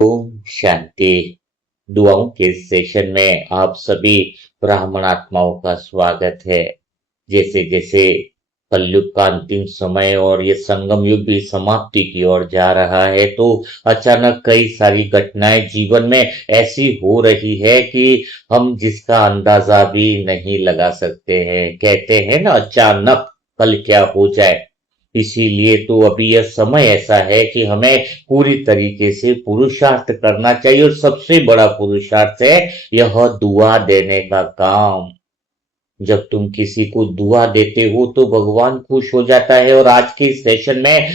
ओम शांति। दुआओं के सेशन में आप सभी ब्राह्मण आत्माओं का स्वागत है। जैसे जैसे कलयुग का अंतिम समय और ये संगम युग भी समाप्ति की ओर जा रहा है, तो अचानक कई सारी घटनाएं जीवन में ऐसी हो रही है कि हम जिसका अंदाजा भी नहीं लगा सकते हैं। कहते हैं ना, अचानक कल क्या हो जाए। इसीलिए तो अभी यह समय ऐसा है कि हमें पूरी तरीके से पुरुषार्थ करना चाहिए, और सबसे बड़ा पुरुषार्थ है यह दुआ देने का काम। जब तुम किसी को दुआ देते हो तो भगवान खुश हो जाता है। और आज के सेशन में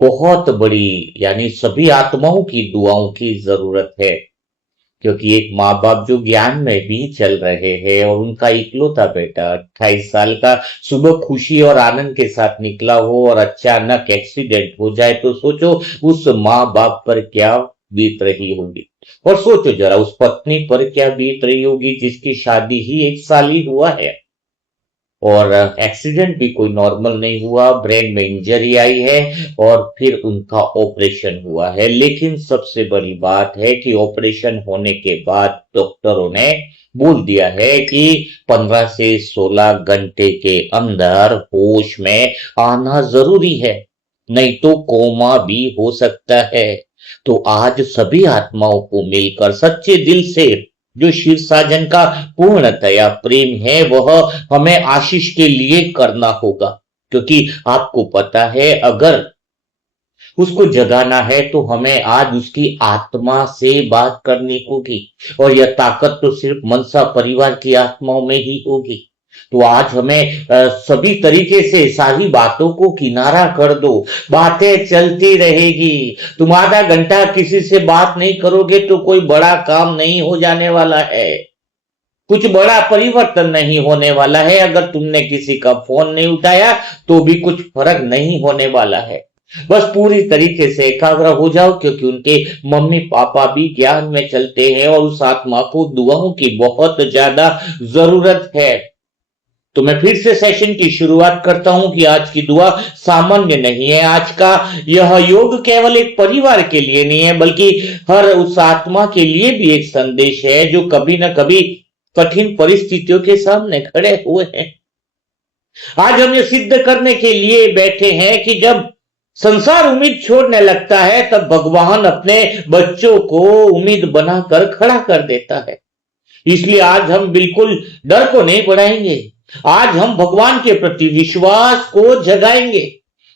बहुत बड़ी यानी सभी आत्माओं की दुआओं की जरूरत है, क्योंकि एक माँ बाप जो ज्ञान में भी चल रहे हैं और उनका इकलौता बेटा 28 साल का सुबह खुशी और आनंद के साथ निकला हो और अचानक एक्सीडेंट हो जाए, तो सोचो उस माँ बाप पर क्या बीत रही होगी। और सोचो जरा उस पत्नी पर क्या बीत रही होगी जिसकी शादी ही 1 साल ही हुआ है, और एक्सीडेंट भी कोई नॉर्मल नहीं हुआ, ब्रेन में इंजरी आई है और फिर उनका ऑपरेशन हुआ है। लेकिन सबसे बड़ी बात है कि ऑपरेशन होने के बाद डॉक्टरों ने बोल दिया है कि 15 से 16 घंटे के अंदर होश में आना जरूरी है, नहीं तो कोमा भी हो सकता है। तो आज सभी आत्माओं को मिलकर सच्चे दिल से जो शिव साजन का पूर्णतया प्रेम है वह हमें आशीष के लिए करना होगा, क्योंकि आपको पता है अगर उसको जगाना है तो हमें आज उसकी आत्मा से बात करनी होगी, और यह ताकत तो सिर्फ मनसा परिवार की आत्माओं में ही होगी। तो आज हमें सभी तरीके से सारी बातों को किनारा कर दो। बातें चलती रहेगी, तुम आधा घंटा किसी से बात नहीं करोगे तो कोई बड़ा काम नहीं हो जाने वाला है, कुछ बड़ा परिवर्तन नहीं होने वाला है। अगर तुमने किसी का फोन नहीं उठाया तो भी कुछ फर्क नहीं होने वाला है। बस पूरी तरीके से एकाग्र हो जाओ, क्योंकि उनके मम्मी पापा भी ज्ञान में चलते हैं और उस आत्मा को दुआओं की बहुत ज्यादा जरूरत है। तो मैं फिर से सेशन की शुरुआत करता हूं कि आज की दुआ सामान्य नहीं है। आज का यह योग केवल एक परिवार के लिए नहीं है, बल्कि हर उस आत्मा के लिए भी एक संदेश है जो कभी ना कभी कठिन परिस्थितियों के सामने खड़े हुए हैं। आज हम ये सिद्ध करने के लिए बैठे हैं कि जब संसार उम्मीद छोड़ने लगता है तब भगवान अपने बच्चों को उम्मीद बनाकर खड़ा कर देता है। इसलिए आज हम बिल्कुल डर को नहीं बढ़ाएंगे, आज हम भगवान के प्रति विश्वास को जगाएंगे।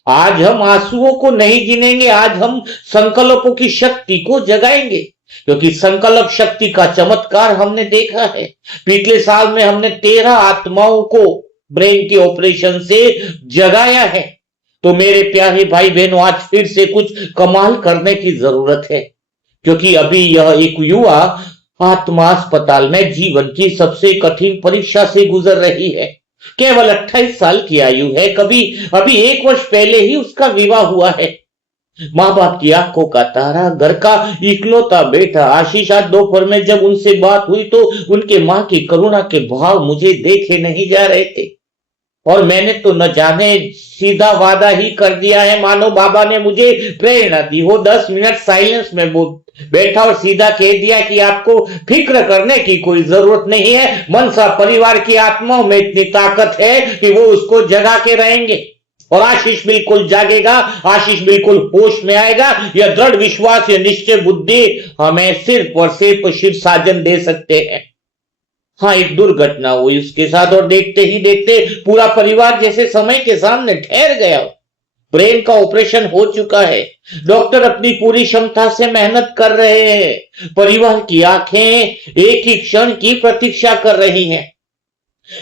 आज हम आंसुओं को नहीं गिनेंगे, आज हम संकल्पों की शक्ति को जगाएंगे, क्योंकि संकल्प शक्ति का चमत्कार हमने देखा है। पिछले साल में हमने 13 आत्माओं को ब्रेन के ऑपरेशन से जगाया है। तो मेरे प्यारे भाई बहनों, आज फिर से कुछ कमाल करने की जरूरत है, क्योंकि अभी यह एक युवा आत्मा अस्पताल में जीवन की सबसे कठिन परीक्षा से गुजर रही है। केवल 28 साल की आयु है, कभी अभी 1 वर्ष पहले ही उसका विवाह हुआ है। माँ बाप की आंखों का तारा, घर का इकलौता बेटा आशीष। आज दोपहर में जब उनसे बात हुई तो उनके माँ की करुणा के भाव मुझे देखे नहीं जा रहे थे, और मैंने तो न जाने सीधा वादा ही कर दिया है, मानो बाबा ने मुझे प्रेरणा दी हो। 10 मिनट साइलेंस में बैठा और सीधा कह दिया कि आपको फिक्र करने की कोई जरूरत नहीं है, मनसा परिवार की आत्माओं में इतनी ताकत है कि वो उसको जगा के रहेंगे, और आशीष बिल्कुल जागेगा, आशीष बिल्कुल होश में आएगा। यह दृढ़ विश्वास, यह निश्चय बुद्धि हमें सिर्फ और सिर्फ शिव साजन दे सकते हैं। हाँ, एक दुर्घटना हुई उसके साथ, और देखते ही देखते पूरा परिवार जैसे समय के सामने ठहर गया। ब्रेन का ऑपरेशन हो चुका है, डॉक्टर अपनी पूरी क्षमता से मेहनत कर रहे हैं, परिवार की आंखें एक ही क्षण की प्रतीक्षा कर रही हैं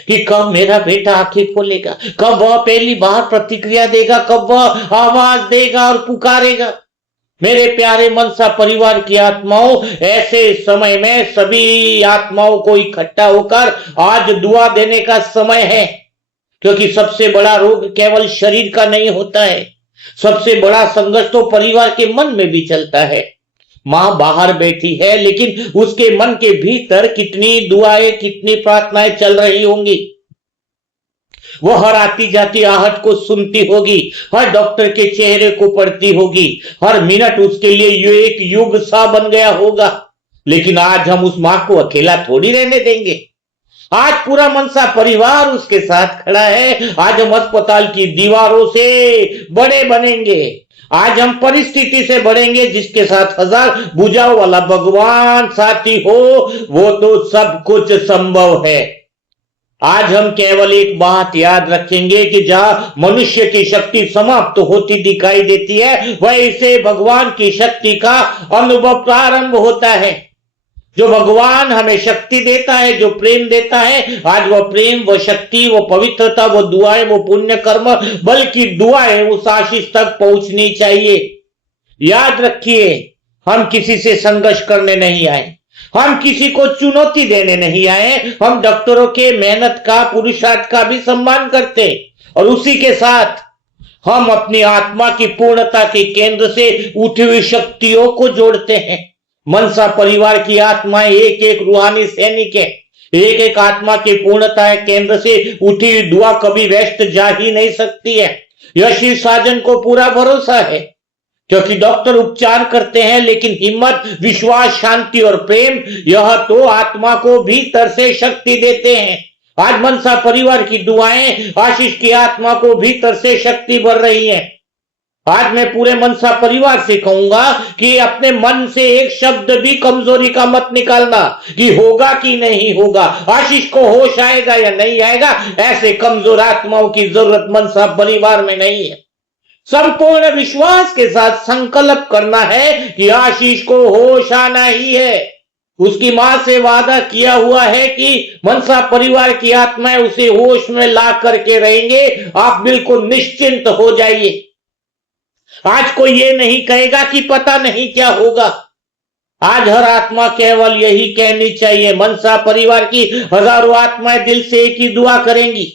कि कब मेरा बेटा आंखें खोलेगा, कब वह पहली बार प्रतिक्रिया देगा, कब वह आवाज देगा और पुकारेगा। मेरे प्यारे मनसा परिवार की आत्माओं, ऐसे समय में सभी आत्माओं को इकट्ठा होकर आज दुआ देने का समय है, क्योंकि सबसे बड़ा रोग केवल शरीर का नहीं होता है, सबसे बड़ा संघर्ष तो परिवार के मन में भी चलता है। मां बाहर बैठी है, लेकिन उसके मन के भीतर कितनी दुआएं, कितनी प्रार्थनाएं चल रही होंगी। वो हर आती जाती आहट को सुनती होगी, हर डॉक्टर के चेहरे को पढ़ती होगी, हर मिनट उसके लिए ये एक युग सा बन गया होगा। लेकिन आज हम उस मां को अकेला थोड़ी रहने देंगे। आज पूरा मनसा परिवार उसके साथ खड़ा है। आज हम अस्पताल की दीवारों से बड़े बनेंगे। आज हम परिस्थिति से बढ़ेंगे। जिसके साथ हजार भुजाओं वाला भगवान साथी हो, वो तो सब कुछ संभव है। आज हम केवल एक बात याद रखेंगे कि जहां मनुष्य की शक्ति समाप्त होती दिखाई देती है, वहीं से भगवान की शक्ति का अनुभव प्रारंभ होता है। जो भगवान हमें शक्ति देता है, जो प्रेम देता है, आज वो प्रेम, वो शक्ति, वो पवित्रता, वो दुआएं, वो पुण्य कर्म, बल्कि दुआएं उस आशीष तक पहुंचनी चाहिए। याद रखिए, हम किसी से संघर्ष करने नहीं आए, हम किसी को चुनौती देने नहीं आए। हम डॉक्टरों के मेहनत का, पुरुषार्थ का भी सम्मान करते, और उसी के साथ हम अपनी आत्मा की पूर्णता के केंद्र से उठी हुई शक्तियों को जोड़ते हैं। मनसा परिवार की आत्माएं एक एक रूहानी सैनिक है। एक एक आत्मा की पूर्णता केंद्र से उठी हुई दुआ कभी व्यस्त जा ही नहीं सकती है। यह शिव साजन को पूरा भरोसा है, क्योंकि डॉक्टर उपचार करते हैं, लेकिन हिम्मत, विश्वास, शांति और प्रेम, यह तो आत्मा को भीतर से शक्ति देते हैं। आज मनसा परिवार की दुआएं आशीष की आत्मा को भीतर से शक्ति भर रही हैं। आज मैं पूरे मनसा परिवार से कहूंगा कि अपने मन से एक शब्द भी कमजोरी का मत निकालना कि होगा कि नहीं होगा, आशीष को होश आएगा या नहीं आएगा। ऐसे कमजोर आत्माओं की जरूरत मनसा परिवार में नहीं है। संपूर्ण विश्वास के साथ संकल्प करना है कि आशीष को होश आना ही है। उसकी मां से वादा किया हुआ है कि मनसा परिवार की आत्माएं उसे होश में ला करके रहेंगे। आप बिल्कुल निश्चिंत हो जाइए। आज कोई ये नहीं कहेगा कि पता नहीं क्या होगा। आज हर आत्मा केवल यही कहनी चाहिए। मनसा परिवार की हजारों आत्माएं दिल से एक ही दुआ करेंगी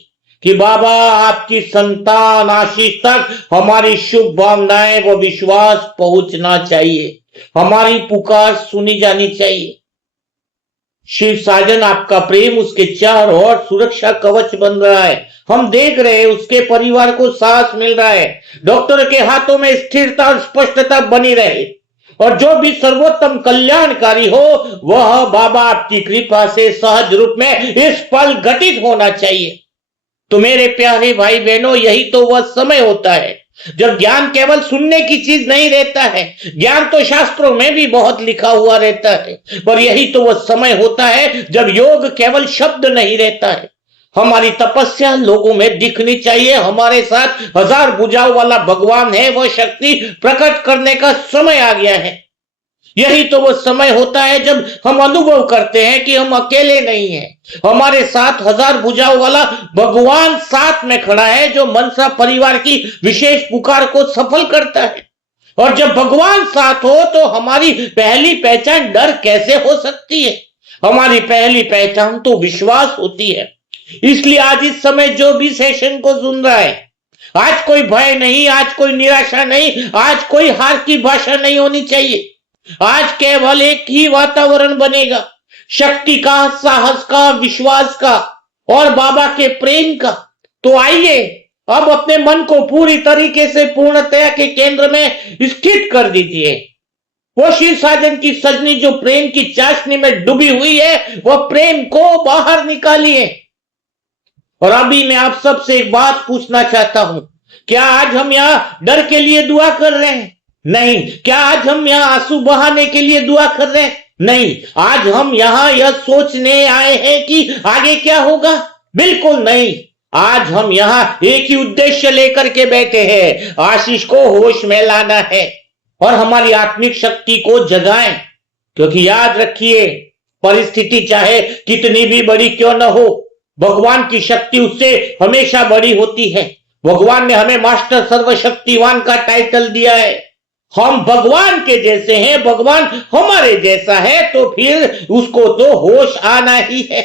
कि बाबा, आपकी संतान आशीष तक हमारी शुभ भावनाएं व विश्वास पहुंचना चाहिए, हमारी पुकार सुनी जानी चाहिए। शिव साजन, आपका प्रेम उसके चारों ओर सुरक्षा कवच बन रहा है। हम देख रहे हैं उसके परिवार को साहस मिल रहा है। डॉक्टर के हाथों में स्थिरता और स्पष्टता बनी रहे, और जो भी सर्वोत्तम कल्याणकारी हो, वह बाबा आपकी कृपा से सहज रूप में इस पल घटित होना चाहिए। तो मेरे प्यारे भाई बहनों, यही तो वह समय होता है जब ज्ञान केवल सुनने की चीज नहीं रहता है। ज्ञान तो शास्त्रों में भी बहुत लिखा हुआ रहता है, पर यही तो वह समय होता है जब योग केवल शब्द नहीं रहता है। हमारी तपस्या लोगों में दिखनी चाहिए। हमारे साथ हजार भुजाओं वाला भगवान है, वह शक्ति प्रकट करने का समय आ गया है। यही तो वो समय होता है जब हम अनुभव करते हैं कि हम अकेले नहीं हैं। हमारे साथ हजार भुजाओं वाला भगवान साथ में खड़ा है, जो मनसा परिवार की विशेष पुकार को सफल करता है। और जब भगवान साथ हो तो हमारी पहली पहचान डर कैसे हो सकती है? हमारी पहली पहचान तो विश्वास होती है। इसलिए आज इस समय जो भी सेशन को सुन रहा है, आज कोई भय नहीं, आज कोई निराशा नहीं, आज कोई हार की भाषा नहीं होनी चाहिए। आज केवल एक ही वातावरण बनेगा, शक्ति का, साहस का, विश्वास का और बाबा के प्रेम का। तो आइए अब अपने मन को पूरी तरीके से पूर्णतया के केंद्र में स्थित कर दीजिए। वो शिव साजन की सजनी जो प्रेम की चाशनी में डूबी हुई है, वह प्रेम को बाहर निकालिए। और अभी मैं आप सबसे एक बात पूछना चाहता हूं, क्या आज हम यहाँ डर के लिए दुआ कर रहे हैं? नहीं। क्या आज हम यहाँ आंसू बहाने के लिए दुआ कर रहे हैं? नहीं। आज हम यहाँ यह सोचने आए हैं कि आगे क्या होगा? बिल्कुल नहीं। आज हम यहाँ एक ही उद्देश्य लेकर के बैठे हैं, आशीष को होश में लाना है और हमारी आत्मिक शक्ति को जगाएं। क्योंकि याद रखिए, परिस्थिति चाहे कितनी भी बड़ी क्यों न हो, भगवान की शक्ति उससे हमेशा बड़ी होती है। भगवान ने हमें मास्टर सर्वशक्तिवान का टाइटल दिया है। हम भगवान के जैसे हैं, भगवान हमारे जैसा है, तो फिर उसको तो होश आना ही है।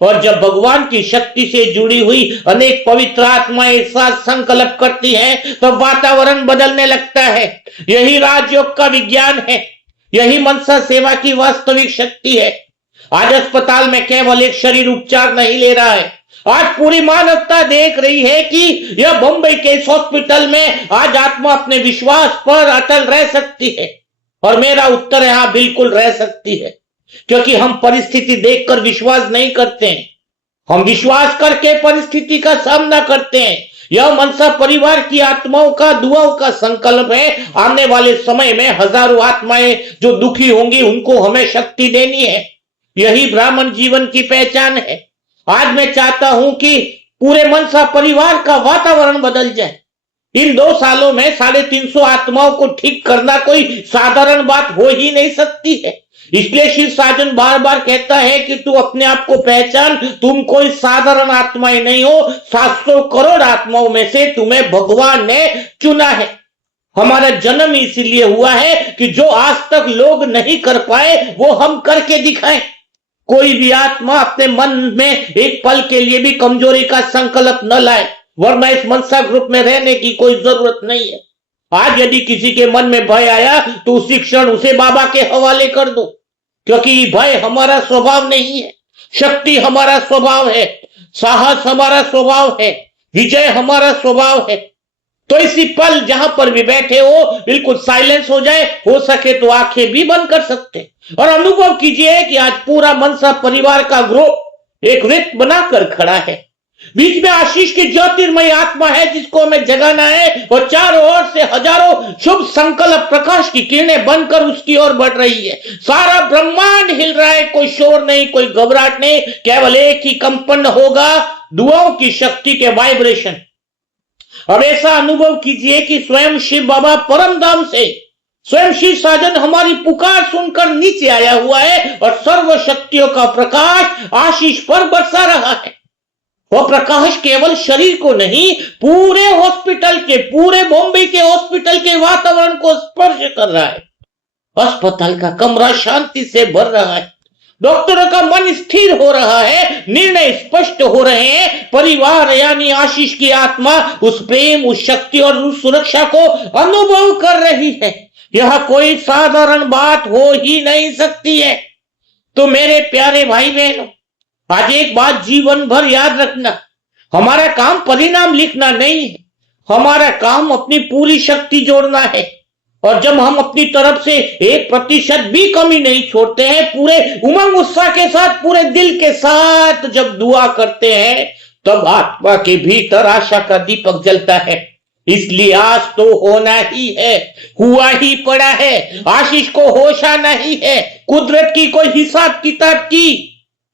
और जब भगवान की शक्ति से जुड़ी हुई अनेक पवित्र आत्माएं एक साथ संकल्प करती हैं, तो वातावरण बदलने लगता है। यही राजयोग का विज्ञान है, यही मनसा सेवा की वास्तविक शक्ति है। आज अस्पताल में केवल एक शरीर उपचार नहीं ले रहा है, आज पूरी मानवता देख रही है कि यह बंबई के इस हॉस्पिटल में आज आत्मा अपने विश्वास पर अटल रह सकती है। और मेरा उत्तर है हाँ, बिल्कुल रह सकती है, क्योंकि हम परिस्थिति देखकर विश्वास नहीं करते हैं, हम विश्वास करके परिस्थिति का सामना करते हैं। यह मनसा परिवार की आत्माओं का दुआओं का संकल्प है। आने वाले समय में हजारों आत्माएं जो दुखी होंगी उनको हमें शक्ति देनी है। यही ब्राह्मण जीवन की पहचान है। आज मैं चाहता हूं कि पूरे मनसा परिवार का वातावरण बदल जाए। इन 2 सालों में 350 आत्माओं को ठीक करना कोई साधारण बात हो ही नहीं सकती है। इसलिए शिव साजन बार बार कहता है कि तू अपने आप को पहचान, तुम कोई साधारण आत्माएं नहीं हो। 700 करोड़ आत्माओं में से तुम्हें भगवान ने चुना है। हमारा जन्म इसीलिए हुआ है कि जो आज तक लोग नहीं कर पाए वो हम करके दिखाएं। कोई भी आत्मा अपने मन में एक पल के लिए भी कमजोरी का संकल्प न लाए, वरना इस मनसा ग्रुप में रहने की कोई जरूरत नहीं है। आज यदि किसी के मन में भय आया तो उसी क्षण उसे बाबा के हवाले कर दो, क्योंकि भय हमारा स्वभाव नहीं है, शक्ति हमारा स्वभाव है, साहस हमारा स्वभाव है, विजय हमारा स्वभाव है। तो इसी पल जहां पर भी बैठे हो बिल्कुल साइलेंस हो जाए, हो सके तो आंखें भी बंद कर सकते और अनुभव कीजिए कि आज पूरा मनसा परिवार का ग्रुप एक वृत्त बनाकर खड़ा है। बीच में आशीष की ज्योतिर्मय आत्मा है जिसको हमें जगाना है और चारों ओर से हजारों शुभ संकल्प प्रकाश की किरणें बनकर उसकी ओर बढ़ रही है। सारा ब्रह्मांड हिल रहा है, कोई शोर नहीं, कोई घबराहट नहीं, केवल एक ही कंपन होगा, दुआओं की शक्ति के वाइब्रेशन। अब ऐसा अनुभव कीजिए कि स्वयं शिव बाबा परम धाम से स्वयं शिव साजन हमारी पुकार सुनकर नीचे आया हुआ है और सर्व शक्तियों का प्रकाश आशीष पर बरसा रहा है। वह प्रकाश केवल शरीर को नहीं, पूरे हॉस्पिटल के, पूरे बॉम्बे के हॉस्पिटल के वातावरण को स्पर्श कर रहा है। अस्पताल का कमरा शांति से भर रहा है, डॉक्टरों का मन स्थिर हो रहा है, निर्णय स्पष्ट हो रहे हैं। परिवार यानी आशीष की आत्मा उस प्रेम, उस शक्ति और उस सुरक्षा को अनुभव कर रही है। यह कोई साधारण बात हो ही नहीं सकती है। तो मेरे प्यारे भाई बहनों, आज एक बात जीवन भर याद रखना, हमारा काम परिणाम लिखना नहीं है, हमारा काम अपनी पूरी शक्ति जोड़ना है। और जब हम अपनी तरफ से 1% भी कमी नहीं छोड़ते हैं, पूरे उमंग उत्साह के साथ, पूरे दिल के साथ जब दुआ करते हैं, तब आत्मा के भीतर आशा का दीपक जलता है। इसलिए आज तो होना ही है, हुआ ही पड़ा है। आशीष को होश आना ही है। कुदरत की कोई हिसाब किताब की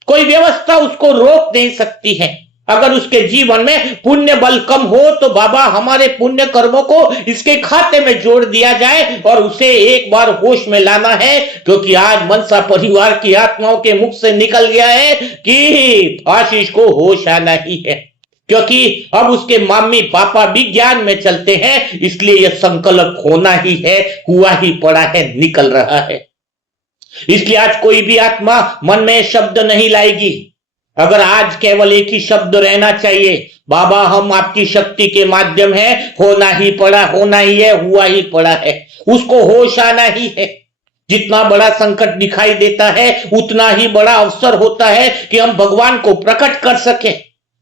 कोई व्यवस्था उसको रोक नहीं सकती है। अगर उसके जीवन में पुण्य बल कम हो तो बाबा हमारे पुण्य कर्मों को इसके खाते में जोड़ दिया जाए और उसे एक बार होश में लाना है, क्योंकि आज मनसा परिवार की आत्माओं के मुख से निकल गया है कि आशीष को होश आना ही है, क्योंकि अब उसके मम्मी पापा भी ज्ञान में चलते हैं। इसलिए यह संकल्प होना ही है, हुआ ही पड़ा है, निकल रहा है। इसलिए आज कोई भी आत्मा मन में शब्द नहीं लाएगी। अगर आज केवल एक ही शब्द रहना चाहिए, बाबा हम आपकी शक्ति के माध्यम है, होना ही पड़ा, होना ही है, हुआ ही पड़ा है, उसको होश आना ही है। जितना बड़ा संकट दिखाई देता है उतना ही बड़ा अवसर होता है कि हम भगवान को प्रकट कर सके।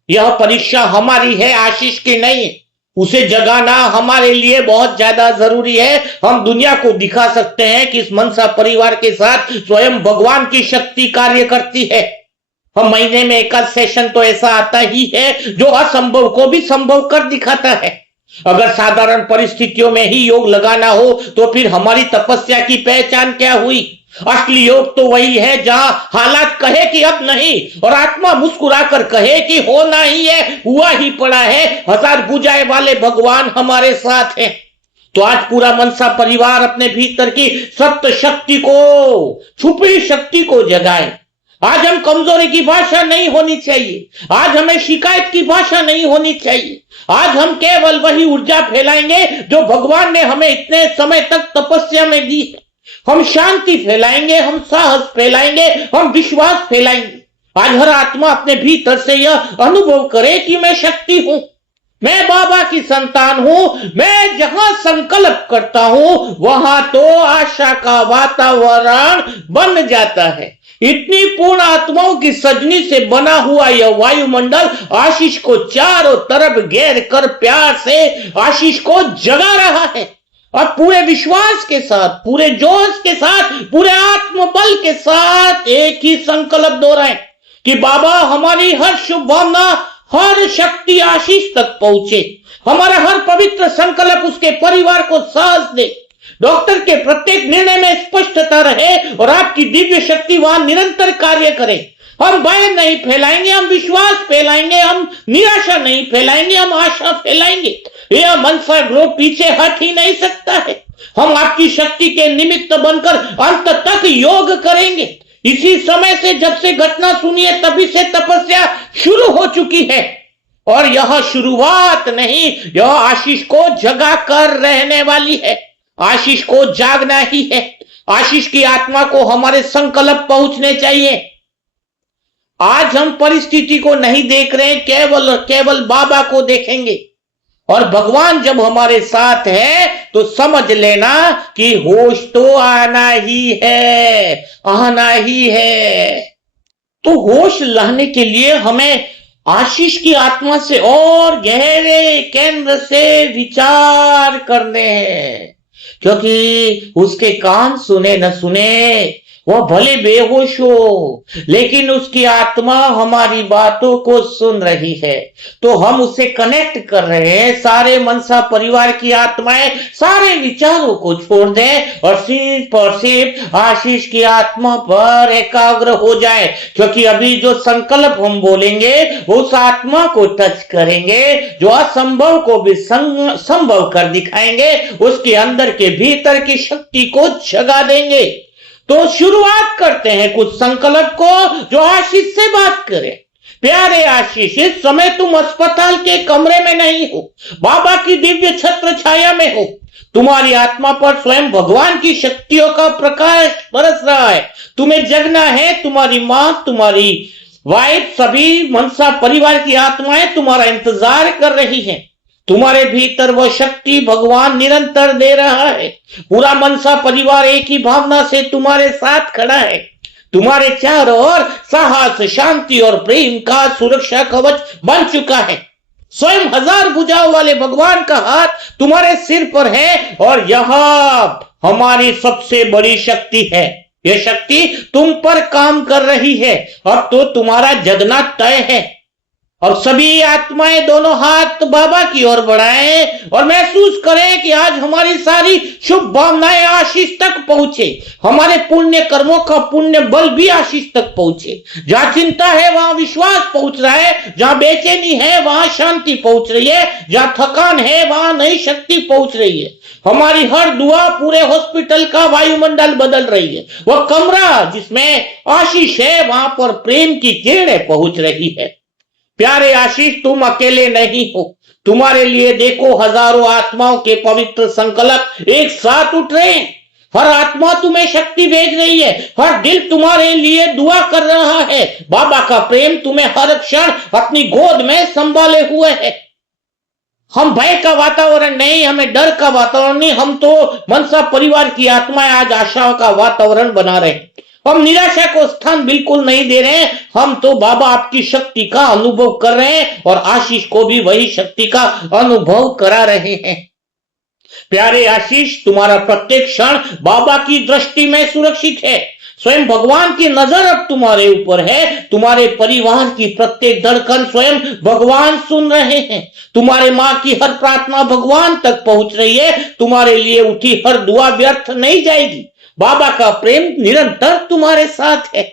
यह परीक्षा हमारी है, आशीष की नहीं। उसे जगाना हमारे लिए बहुत ज्यादा जरूरी है। हम दुनिया को दिखा सकते हैं कि इस मनसा परिवार के साथ स्वयं भगवान की शक्ति कार्य करती है। हम महीने में एक सेशन तो ऐसा आता ही है जो असंभव को भी संभव कर दिखाता है। अगर साधारण परिस्थितियों में ही योग लगाना हो तो फिर हमारी तपस्या की पहचान क्या हुई? असली योग तो वही है जहां हालात कहे कि अब नहीं और आत्मा मुस्कुराकर कहे कि होना ही है, हुआ ही पड़ा है। हजार भुजाएं वाले भगवान हमारे साथ हैं। तो आज पूरा मनसा परिवार अपने भीतर की सप्त शक्ति को, छुपी शक्ति को जगाए। आज हम कमजोरी की भाषा नहीं होनी चाहिए, आज हमें शिकायत की भाषा नहीं होनी चाहिए। आज हम केवल वही ऊर्जा फैलाएंगे जो भगवान ने हमें इतने समय तक तपस्या में दी है। हम शांति फैलाएंगे, हम साहस फैलाएंगे, हम विश्वास फैलाएंगे। आज हर आत्मा अपने भीतर से यह अनुभव करे कि मैं शक्ति हूं, मैं बाबा की संतान हूं। मैं जहां संकल्प करता हूं वहां तो आशा का वातावरण बन जाता है। इतनी पूर्ण आत्माओं की सजनी से बना हुआ यह वायुमंडल आशीष को चारों तरफ घेर कर प्यार से आशीष को जगा रहा है। और पूरे विश्वास के साथ, पूरे जोश के साथ, पूरे आत्मबल के साथ एक ही संकल्प दोहराएं कि बाबा हमारी हर शुभ भावना, हर शक्ति आशीष तक पहुंचे। हमारा हर पवित्र संकल्प उसके परिवार को साहस दे। डॉक्टर के प्रत्येक निर्णय में स्पष्टता रहे और आपकी दिव्य शक्ति वहां निरंतर कार्य करे। हम भय नहीं फैलाएंगे, हम विश्वास फैलाएंगे, हम निराशा नहीं फैलाएंगे, हम आशा फैलाएंगे। यह मनसा ग्रुप पीछे हट ही नहीं सकता है। हम आपकी शक्ति के निमित्त बनकर अंत तक योग करेंगे। इसी समय से, जब से घटना सुनी है, तभी से तपस्या शुरू हो चुकी है। और यह शुरुआत नहीं, यह आशीष को जगा कर रहने वाली है। आशीष को जागना ही है। आशीष की आत्मा को हमारे संकल्प पहुंचने चाहिए। आज हम परिस्थिति को नहीं देख रहे, केवल बाबा को देखेंगे। और भगवान जब हमारे साथ है तो समझ लेना कि होश तो आना ही है, आना ही है। तो होश लाने के लिए हमें आशीष की आत्मा से और गहरे केंद्र से विचार करने हैं, क्योंकि उसके कान सुने न सुने, वह भले बेहोश हो, लेकिन उसकी आत्मा हमारी बातों को सुन रही है। तो हम उसे कनेक्ट कर रहे हैं। सारे मनसा परिवार की आत्माएं सारे विचारों को छोड़ दें और सिर्फ आशीष की आत्मा पर एकाग्र हो जाए, क्योंकि अभी जो संकल्प हम बोलेंगे उस आत्मा को टच करेंगे, जो असंभव को भी संभव कर दिखाएंगे, उसके अंदर के भीतर की शक्ति को जगा देंगे। तो शुरुआत करते हैं कुछ संकल्प को जो आशीष से बात करे। प्यारे आशीष, इस समय तुम अस्पताल के कमरे में नहीं हो, बाबा की दिव्य छत्र छाया में हो। तुम्हारी आत्मा पर स्वयं भगवान की शक्तियों का प्रकाश बरस रहा है। तुम्हें जगना है। तुम्हारी मां, तुम्हारी वाइफ, सभी मनसा परिवार की आत्माएं तुम्हारा इंतजार कर रही हैं। तुम्हारे भीतर वह शक्ति भगवान निरंतर दे रहा है। पूरा मनसा परिवार एक ही भावना से तुम्हारे साथ खड़ा है। तुम्हारे चारों ओर साहस, शांति और प्रेम का सुरक्षा कवच बन चुका है। स्वयं 1000 भुजाओं वाले भगवान का हाथ तुम्हारे सिर पर है और यह हमारी सबसे बड़ी शक्ति है। यह शक्ति तुम पर काम कर रही है। अब तो तुम्हारा जगना तय है। और सभी आत्माएं दोनों हाथ बाबा की ओर बढ़ाएं और महसूस करें कि आज हमारी सारी शुभ भावनाएं आशीष तक पहुंचे। हमारे पुण्य कर्मों का पुण्य बल भी आशीष तक पहुंचे। जहां चिंता है वहां विश्वास पहुंच रहा है, जहां बेचैनी है वहां शांति पहुंच रही है, जहां थकान है वहां नई शक्ति पहुंच रही है। हमारी हर दुआ पूरे हॉस्पिटल का वायुमंडल बदल रही है। वह कमरा जिसमें आशीष है वहां पर प्रेम की किरणें पहुंच रही है। प्यारे आशीष, तुम अकेले नहीं हो। तुम्हारे लिए देखो हजारों आत्माओं के पवित्र संकल्प एक साथ उठ रहे हैं। हर आत्मा तुम्हें शक्ति भेज रही है। हर दिल तुम्हारे लिए दुआ कर रहा है। बाबा का प्रेम तुम्हें हर क्षण अपनी गोद में संभाले हुए है। हम भय का वातावरण नहीं, हमें डर का वातावरण नहीं, हम तो मनसा परिवार की आत्माएं आज आशा का वातावरण बना रहे हैं। हम निराशा को स्थान बिल्कुल नहीं दे रहे हैं। हम तो बाबा आपकी शक्ति का अनुभव कर रहे हैं और आशीष को भी वही शक्ति का अनुभव करा रहे हैं। प्यारे आशीष, तुम्हारा प्रत्येक क्षण बाबा की दृष्टि में सुरक्षित है। स्वयं भगवान की नजर अब तुम्हारे ऊपर है। तुम्हारे परिवार की प्रत्येक धड़कन स्वयं भगवान सुन रहे हैं। तुम्हारे माँ की हर प्रार्थना भगवान तक पहुंच रही है। तुम्हारे लिए उठी हर दुआ व्यर्थ नहीं जाएगी। बाबा का प्रेम निरंतर तुम्हारे साथ है।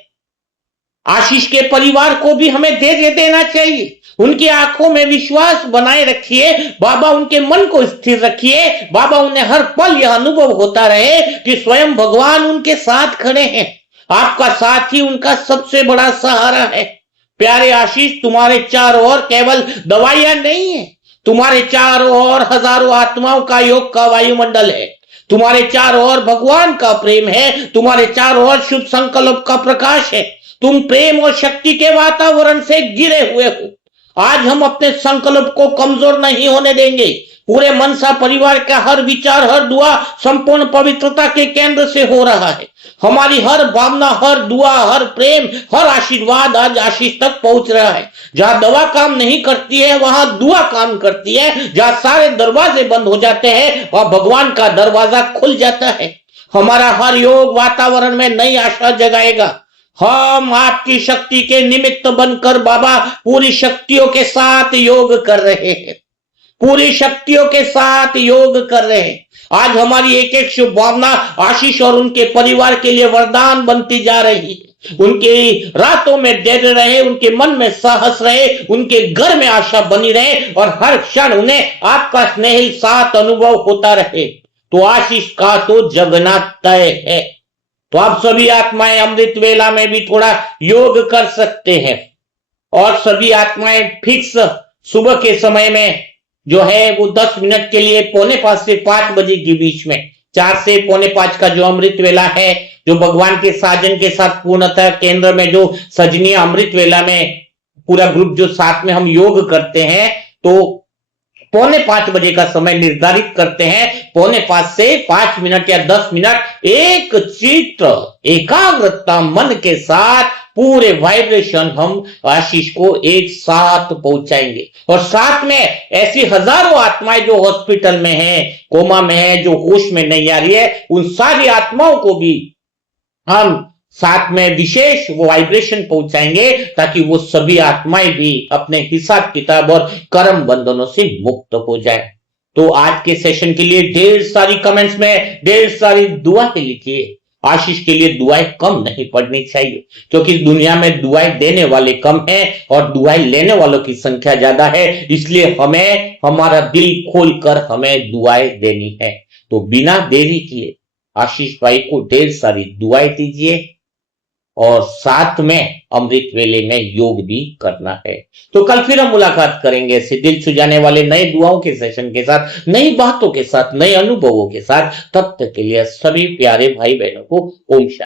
आशीष के परिवार को भी हमें धैर्य देना चाहिए। उनकी आंखों में विश्वास बनाए रखिए। बाबा उनके मन को स्थिर रखिए। बाबा उन्हें हर पल यह अनुभव होता रहे कि स्वयं भगवान उनके साथ खड़े हैं। आपका साथ ही उनका सबसे बड़ा सहारा है। प्यारे आशीष, तुम्हारे चारों ओर केवल दवाइयां नहीं है, तुम्हारे चारों ओर हजारों आत्माओं का योग का वायुमंडल है। तुम्हारे चारों ओर भगवान का प्रेम है। तुम्हारे चारों ओर शुभ संकल्प का प्रकाश है। तुम प्रेम और शक्ति के वातावरण से घिरे हुए हो। आज हम अपने संकल्प को कमजोर नहीं होने देंगे। पूरे मनसा परिवार का हर विचार, हर दुआ संपूर्ण पवित्रता के केंद्र से हो रहा है। हमारी हर भावना, हर दुआ, हर प्रेम, हर आशीर्वाद आज आशीष तक पहुंच रहा है। जहां दवा काम नहीं करती है वहां दुआ काम करती है। जहां सारे दरवाजे बंद हो जाते हैं वहां भगवान का दरवाजा खुल जाता है। हमारा हर योग वातावरण में नई आशा जगाएगा। हम आपकी शक्ति के निमित्त बनकर बाबा पूरी शक्तियों के साथ योग कर रहे हैं, पूरी शक्तियों के साथ योग कर रहे हैं। आज हमारी एक एक शुभ भावना आशीष और उनके परिवार के लिए वरदान बनती जा रही है। उनकी रातों में धैर्य रहे, उनके मन में साहस रहे, उनके घर में आशा बनी रहे और हर क्षण उन्हें आपका स्नेही साथ अनुभव होता रहे। तो आशीष का तो जगना तय है। तो आप सभी आत्माएं अमृत वेला में भी थोड़ा योग कर सकते हैं और सभी आत्माएं फिक्स सुबह के समय में जो है वो 10 मिनट के लिए 4:45 से 5 बजे के बीच में, 4 से 4:45 का जो अमृत वेला है, जो भगवान के साजन के साथ पूर्णतः केंद्र में जो सजनीय अमृत वेला में पूरा ग्रुप जो साथ में हम योग करते हैं, तो 4:45 बजे का समय निर्धारित करते हैं। 4:45 से 5 मिनट या 10 मिनट एक चित्त एकाग्रता मन के साथ पूरे वाइब्रेशन हम आशीष को एक साथ पहुंचाएंगे। और साथ में ऐसी हजारों आत्माएं जो हॉस्पिटल में है, कोमा में है, जो होश में नहीं आ रही है, उन सारी आत्माओं को भी हम साथ में विशेष वो वाइब्रेशन पहुंचाएंगे ताकि वो सभी आत्माएं भी अपने हिसाब किताब और कर्म बंधनों से मुक्त हो जाए। तो आज के सेशन के लिए ढेर सारी कमेंट्स में ढेर सारी दुआएं लिखिए। आशीष के लिए दुआएं कम नहीं पड़नी चाहिए, क्योंकि दुनिया में दुआएं देने वाले कम हैं और दुआएं लेने वालों की संख्या ज्यादा है। इसलिए हमें हमारा दिल खोलकर हमें दुआएं देनी है। तो बिना देरी किए आशीष भाई को ढेर सारी दुआएं दीजिए और साथ में अमृत वेले में योग भी करना है। तो कल फिर हम मुलाकात करेंगे ऐसे दिल छुजाने वाले नए दुआओं के सेशन के साथ, नई बातों के साथ, नए अनुभवों के साथ। तब तक के लिए सभी प्यारे भाई बहनों को ओम शांति।